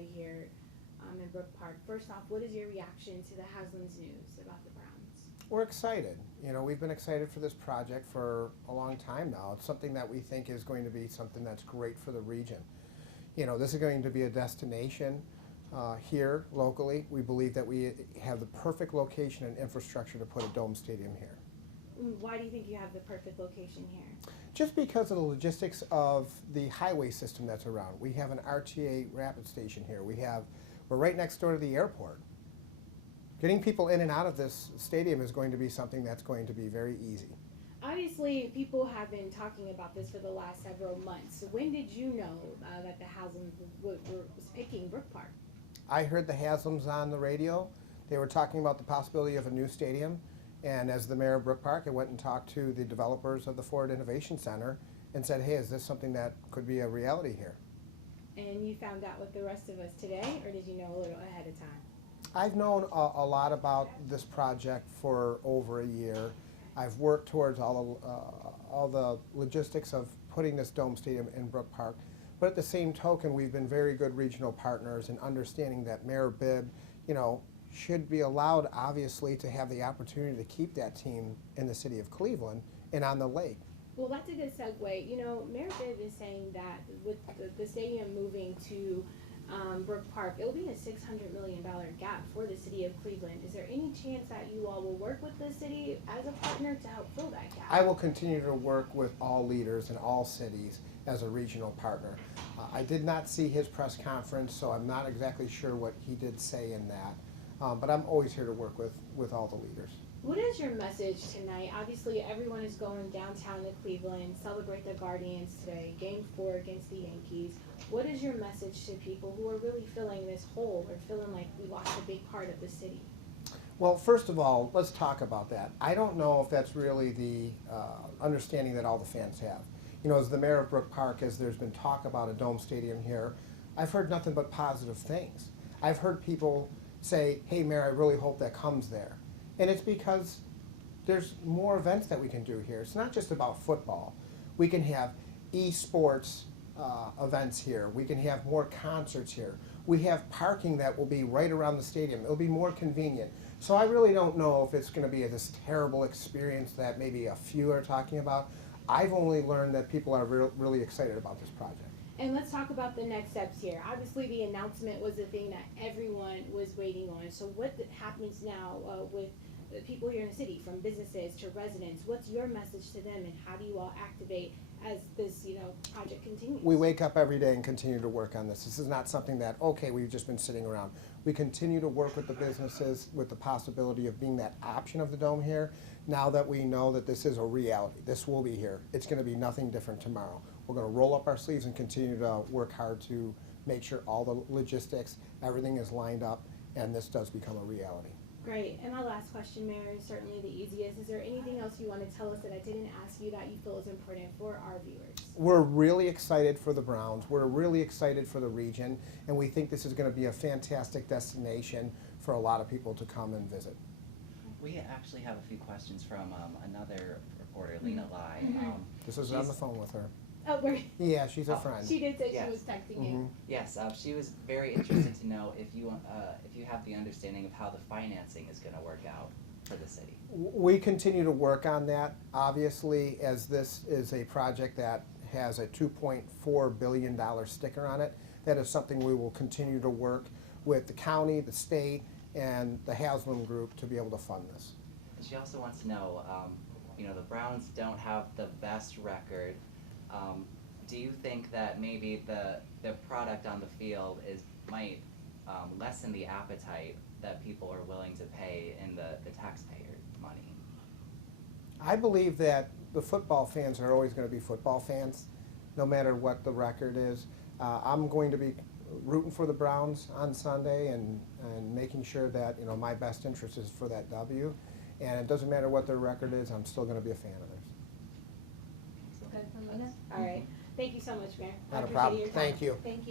Saturday here in Brook Park. First off, what is your reaction to the Haslams news about the Browns? We're excited. You know, we've been excited for this project for a long time now. It's something that we think is going to be something that's great for the region. You know, this is going to be a destination here locally. We believe that we have the perfect location and infrastructure to put a dome stadium here. Why do you think you have the perfect location here? Just because of the logistics of the highway system that's around. We have an RTA rapid station here. We're right next door to the airport. Getting people in and out of this stadium is going to be something that's going to be very easy. Obviously, people have been talking about this for the last several months. So when did you know that the Haslams was picking Brook Park? I heard the Haslams on the radio. They were talking about the possibility of a new stadium. And as the mayor of Brook Park, I went and talked to the developers of the Ford Innovation Center and said, hey, is this something that could be a reality here? And you found out with the rest of us today, or did you know a little ahead of time? I've known a lot about this project for over a year. I've worked towards all the logistics of putting this dome stadium in Brook Park. But at the same token, we've been very good regional partners in understanding that Mayor Bibb, you know, should be allowed, obviously, to have the opportunity to keep that team in the city of Cleveland and on the lake. Well, that's a good segue. You know, Mayor Bibb is saying that with the stadium moving to Brook Park, it will be a $600 million gap for the city of Cleveland. Is there any chance that you all will work with the city as a partner to help fill that gap? I will continue to work with all leaders in all cities as a regional partner. I did not see his press conference, so I'm not exactly sure what he did say in that. But I'm always here to work with all the leaders. What is your message tonight? Obviously, everyone is going downtown to Cleveland, celebrate the Guardians today, Game 4 against the Yankees. What is your message to people who are really feeling this hole or feeling like we lost a big part of the city? Well, first of all, let's talk about that. I don't know if that's really the understanding that all the fans have. You know, as the mayor of Brook Park, as there's been talk about a dome stadium here, I've heard nothing but positive things. I've heard people say, hey, Mayor, I really hope that comes there. And it's because there's more events that we can do here. It's not just about football. We can have esports events here. We can have more concerts here. We have parking that will be right around the stadium. It'll be more convenient. So I really don't know if it's going to be this terrible experience that maybe a few are talking about. I've only learned that people are really excited about this project. And let's talk about the next steps here. Obviously, the announcement was the thing that everyone was waiting on. So what happens now with the people here in the city, from businesses to residents? What's your message to them, and how do you all activate as this, project continues? We wake up every day and continue to work on this. This is not something that, okay, we've just been sitting around. We continue to work with the businesses with the possibility of being that option of the dome here. Now that we know that this is a reality, this will be here. It's going to be nothing different tomorrow. We're going to roll up our sleeves and continue to work hard to make sure all the logistics, everything is lined up, and this does become a reality. Great. And my last question, Mayor, is certainly the easiest. Is there anything else you want to tell us that I didn't ask you that you feel is important for our viewers? We're really excited for the Browns. We're really excited for the region, and we think this is going to be a fantastic destination for a lot of people to come and visit. We actually have a few questions from another reporter, Lena Lai. This is on the phone with her. Oh, yeah, she's a friend. She did say Yes. she was texting you. Yes, she was very interested to know if you have the understanding of how the financing is going to work out for the city. We continue to work on that. Obviously, as this is a project that has a $2.4 billion sticker on it, that is something we will continue to work with the county, the state, and the Haslam Group to be able to fund this. She also wants to know, the Browns don't have the best record. Do you think that maybe the product on the field might lessen the appetite that people are willing to pay in the taxpayer money? I believe that the football fans are always going to be football fans, no matter what the record is. I'm going to be rooting for the Browns on Sunday and making sure that my best interest is for that W. And it doesn't matter what their record is, I'm still going to be a fan of theirs. Good. All right. Thank you so much, Mayor. Not a problem. Thank you. Thank you.